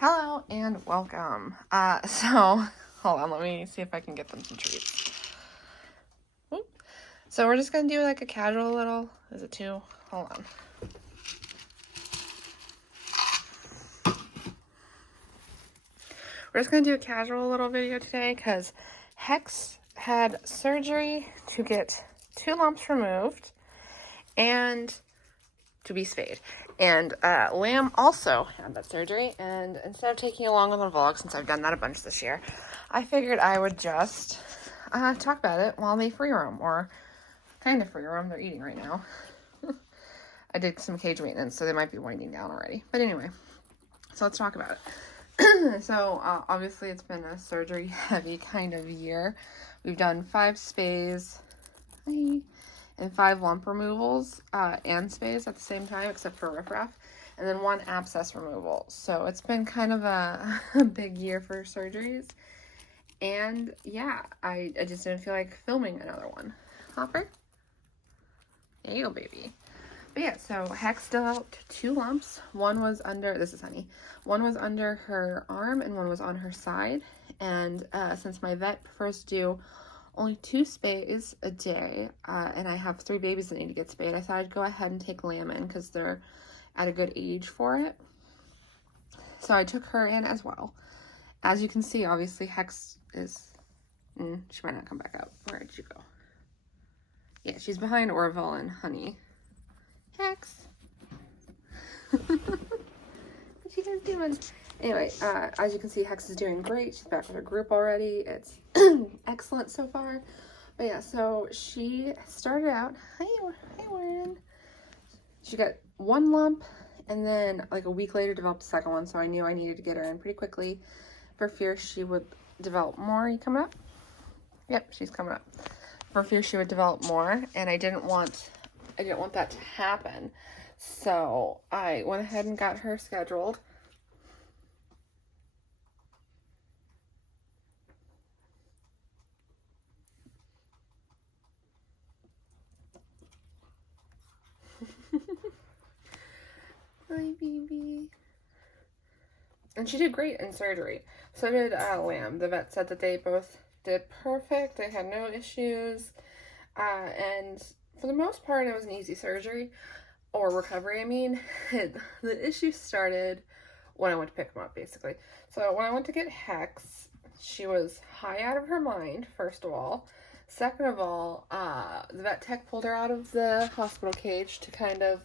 Hello and welcome. So hold on, let me see if I can get them some treats. Oop. So we're just gonna do like a casual little, is it two? Hold on. We're just gonna do a casual little video today because Hex had surgery to get 2 lumps removed and to be spayed. And Lamb also had that surgery, and instead of taking you along on the vlog, since I've done that a bunch this year, I figured I would just talk about it while they free roam, or kind of free roam. They're eating right now. I did some cage maintenance, so they might be winding down already. But anyway, so let's talk about it. So obviously it's been a surgery heavy kind of year. We've done 5 spays and 5 lump removals and spays at the same time, except for riffraff, and then 1 abscess removal. So it's been kind of a big year for surgeries. And yeah, I just didn't feel like filming another one. Hopper? There you go, baby. But yeah, so Hex developed 2 lumps. One was under, this is Honey, one was under her arm and one was on her side. And since my vet prefers to do only 2 spays a day, and I have 3 babies that need to get spayed, I thought I'd go ahead and take Lamb in because they're at a good age for it. So I took her in as well. As you can see, obviously Hex is, she might not come back up. Where did you go? Yeah, she's behind Orville and Honey. Hex. What you guys doing? Anyway, as you can see, Hex is doing great. She's back with her group already. It's excellent so far. But yeah, so she started out, hi Warren. She got 1 lump, and then like a week later developed a second one, so I knew I needed to get her in pretty quickly for fear she would develop more. Are you coming up? Yep, she's coming up. For fear she would develop more, and I didn't want that to happen. So I went ahead and got her scheduled. Hi, baby. And she did great in surgery. So did Lamb. The vet said that they both did perfect. They had no issues. And for the most part, it was an easy surgery. Or recovery, I mean. The issue started when I went to pick them up, basically. So when I went to get Hex, she was high out of her mind, first of all. Second of all, the vet tech pulled her out of the hospital cage to kind of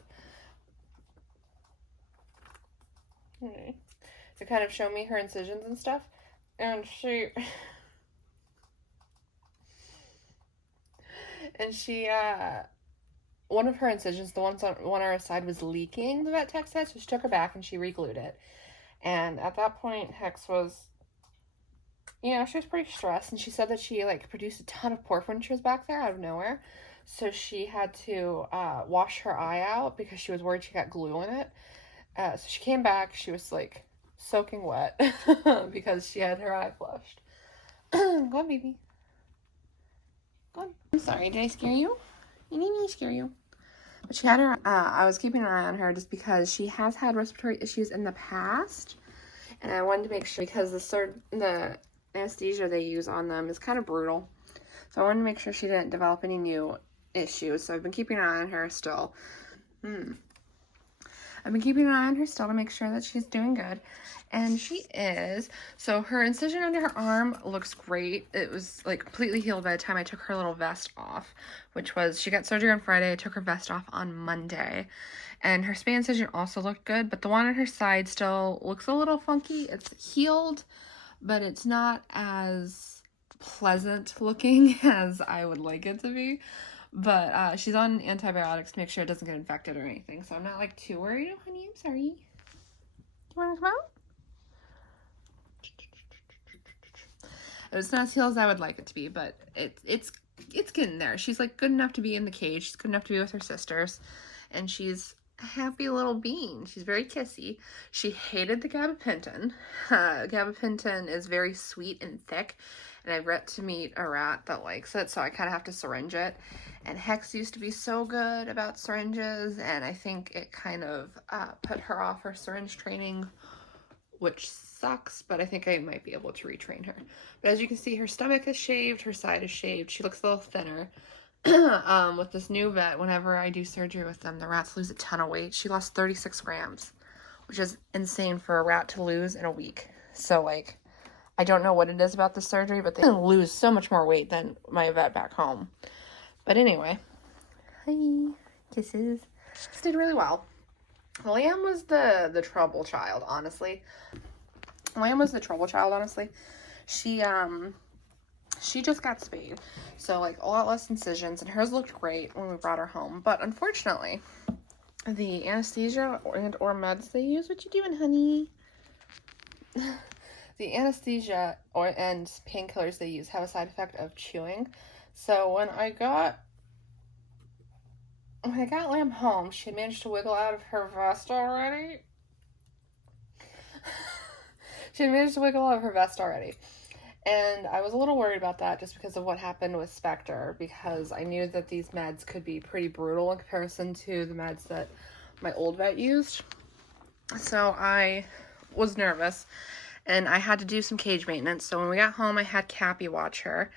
show me her incisions and stuff. And she one of her incisions, the one on her side, was leaking, the vet tech said, so she took her back and she re-glued it. And at that point, Hex was, she was pretty stressed, and she said that she like produced a ton of pork when she was back there out of nowhere. So she had to wash her eye out because she was worried she got glue in it. So she came back, she was like soaking wet because she had her eye flushed. Go on, baby. Go on. I'm sorry, did I scare you? You need me to scare you. But she had her, I was keeping an eye on her just because she has had respiratory issues in the past. And I wanted to make sure, because the anesthesia they use on them is kind of brutal. So I wanted to make sure she didn't develop any new issues. So I've been keeping an eye on her still. I've been keeping an eye on her still to make sure that she's doing good. And she is. So her incision under her arm looks great. It was like completely healed by the time I took her little vest off, which was, she got surgery on Friday. I took her vest off on Monday. And her spay incision also looked good, but the one on her side still looks a little funky. It's healed, but it's not as pleasant looking as I would like it to be. But she's on antibiotics to make sure it doesn't get infected or anything. So I'm not like too worried. Oh, honey, I'm sorry. You want to come out? It's not as healed as I would like it to be, but it's getting there. She's like good enough to be in the cage. She's good enough to be with her sisters. And she's a happy little bean. She's very kissy. She hated the gabapentin. Gabapentin is very sweet and thick. And I've yet to meet a rat that likes it, so I kind of have to syringe it. And Hex used to be so good about syringes, and I think it kind of put her off her syringe training which sucks, but I think I might be able to retrain her. But as you can see, her stomach is shaved, her side is shaved. She looks a little thinner. With this new vet, whenever I do surgery with them, the rats lose a ton of weight. She lost 36 grams, which is insane for a rat to lose in a week. So, like, I don't know what it is about the surgery, but they lose so much more weight than my vet back home. But anyway, hi, kisses. She did really well. Lamb was the trouble child, honestly. She just got spayed, so like a lot less incisions, and hers looked great when we brought her home. But unfortunately, the anesthesia or meds they use, what you doing, honey? The anesthesia and painkillers they use have a side effect of chewing. So when I got Lamb home, she had managed to wiggle out of her vest already. And I was a little worried about that just because of what happened with Spectre, because I knew that these meds could be pretty brutal in comparison to the meds that my old vet used. So I was nervous, and I had to do some cage maintenance. So when we got home, I had Cappy watch her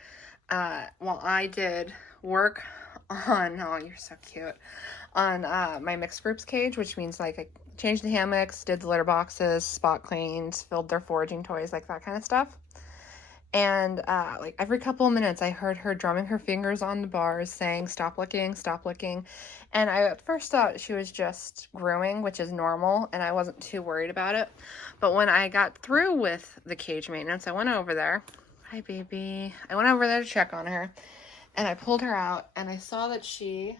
while I did work on, oh, you're so cute, on my mixed groups cage, which means like I changed the hammocks, did the litter boxes, spot cleaned, filled their foraging toys, like that kind of stuff. And like every couple of minutes, I heard her drumming her fingers on the bars saying, stop licking, stop licking. And I at first thought she was just grooming, which is normal, and I wasn't too worried about it. But when I got through with the cage maintenance, I went over there. Hi, baby. I went over there to check on her, and I pulled her out, and I saw that she,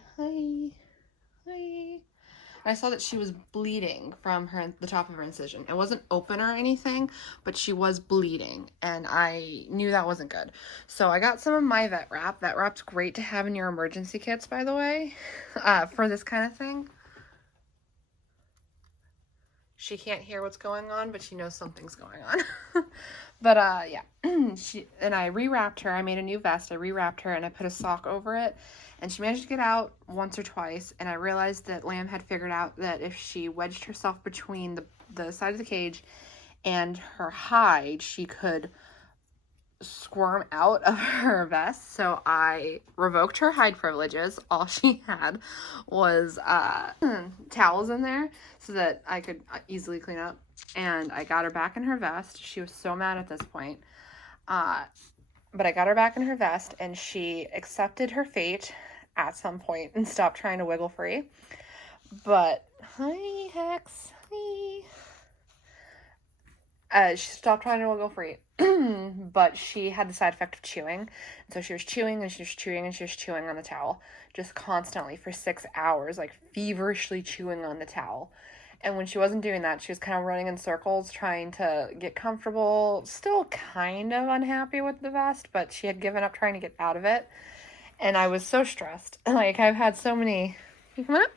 I saw that she was bleeding from the top of her incision. It wasn't open or anything, but she was bleeding, and I knew that wasn't good. So I got some of my vet wrap. Vet wrap's great to have in your emergency kits, by the way, for this kind of thing. She can't hear what's going on, but she knows something's going on. But yeah, I rewrapped her. I made a new vest. I rewrapped her, and I put a sock over it. And she managed to get out once or twice, and I realized that Lamb had figured out that if she wedged herself between the side of the cage and her hide, she could squirm out of her vest. So I revoked her hide privileges. All she had was towels in there so that I could easily clean up. And I got her back in her vest. She was so mad at this point. But I got her back in her vest, and she accepted her fate at some point and stopped trying to wiggle free. But, hi, Hex. Hi. She stopped trying to wiggle free. But she had the side effect of chewing. And so she was chewing, and she was chewing, and she was chewing on the towel. Just constantly for 6 hours, like feverishly chewing on the towel. And when she wasn't doing that, she was kind of running in circles, trying to get comfortable, still kind of unhappy with the vest, but she had given up trying to get out of it. And I was so stressed. Like, I've had so many... Can you come up?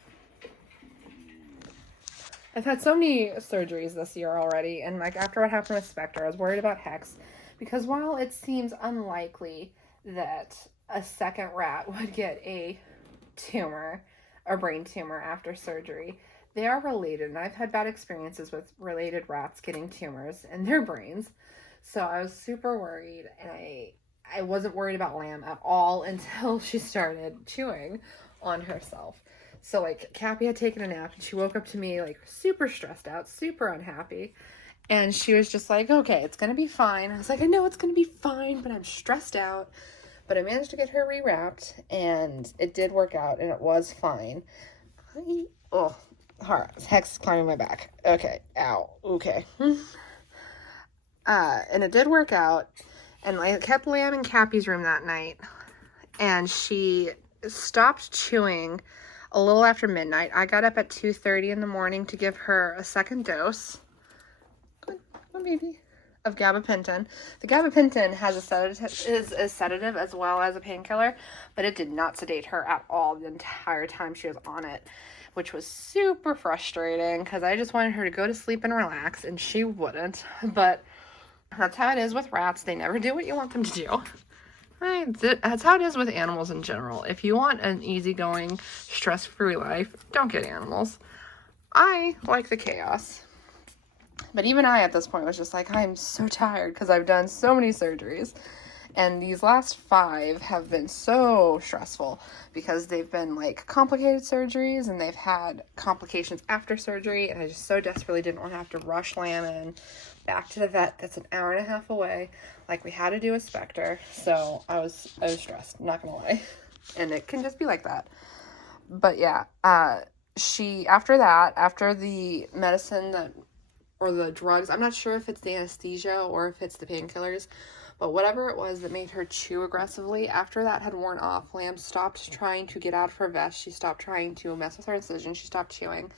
I've had so many surgeries this year already, and like after what happened with Spectre, I was worried about Hex, because while it seems unlikely that a second rat would get a brain tumor after surgery, they are related, and I've had bad experiences with related rats getting tumors in their brains. So I was super worried, and I wasn't worried about Lamb at all until she started chewing on herself. So like Cappy had taken a nap, and she woke up to me like super stressed out, super unhappy. And she was just like, okay, it's going to be fine. I was like, I know it's going to be fine, but I'm stressed out. But I managed to get her rewrapped, and it did work out, and it was fine. Oh, Hex is climbing my back. Okay, ow, okay. And it did work out, and I kept Lamb in Cappy's room that night, and she stopped chewing a little after midnight. I got up at 2:30 in the morning to give her a second dose. Come on, baby. Of gabapentin. The gabapentin is a sedative as well as a painkiller, but it did not sedate her at all the entire time she was on it, which was super frustrating because I just wanted her to go to sleep and relax, and she wouldn't. But that's how it is with rats. They never do what you want them to do. Right? That's how it is with animals in general. If you want an easygoing, stress-free life, don't get animals. I like the chaos. But even I, at this point, was just like, I'm so tired because I've done so many surgeries. And these last 5 have been so stressful because they've been like complicated surgeries and they've had complications after surgery. And I just so desperately didn't want to have to rush Lamb in back to the vet that's an hour and a half away. Like we had to do a Spectre. So I was stressed, not gonna lie. And it can just be like that. But yeah, after the medicine or the drugs, I'm not sure if it's the anesthesia or if it's the painkillers, but whatever it was that made her chew aggressively, after that had worn off, Lamb stopped trying to get out of her vest. She stopped trying to mess with her incision. She stopped chewing.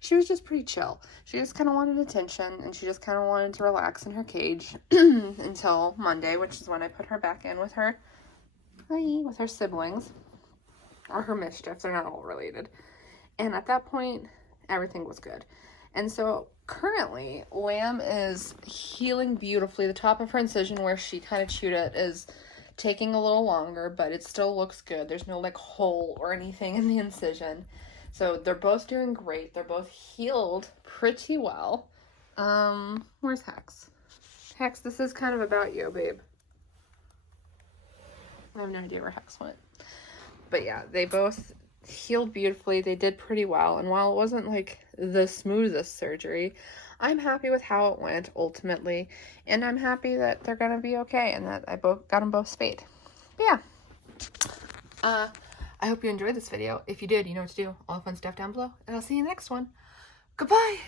She was just pretty chill. She just kind of wanted attention, and she just kind of wanted to relax in her cage until Monday, which is when I put her back in with her siblings, or her mischief. They're not all related. And at that point, everything was good. And so currently, Lamb is healing beautifully. The top of her incision where she kind of chewed it is taking a little longer, but it still looks good. There's no like hole or anything in the incision. So they're both doing great. They're both healed pretty well. Where's Hex? Hex, this is kind of about you, babe. I have no idea where Hex went. But yeah, they both healed beautifully. They did pretty well. And while it wasn't like the smoothest surgery, I'm happy with how it went ultimately. And I'm happy that they're going to be okay and that I got them both spayed. But yeah. I hope you enjoyed this video. If you did, you know what to do. All the fun stuff down below. And I'll see you in the next one. Goodbye.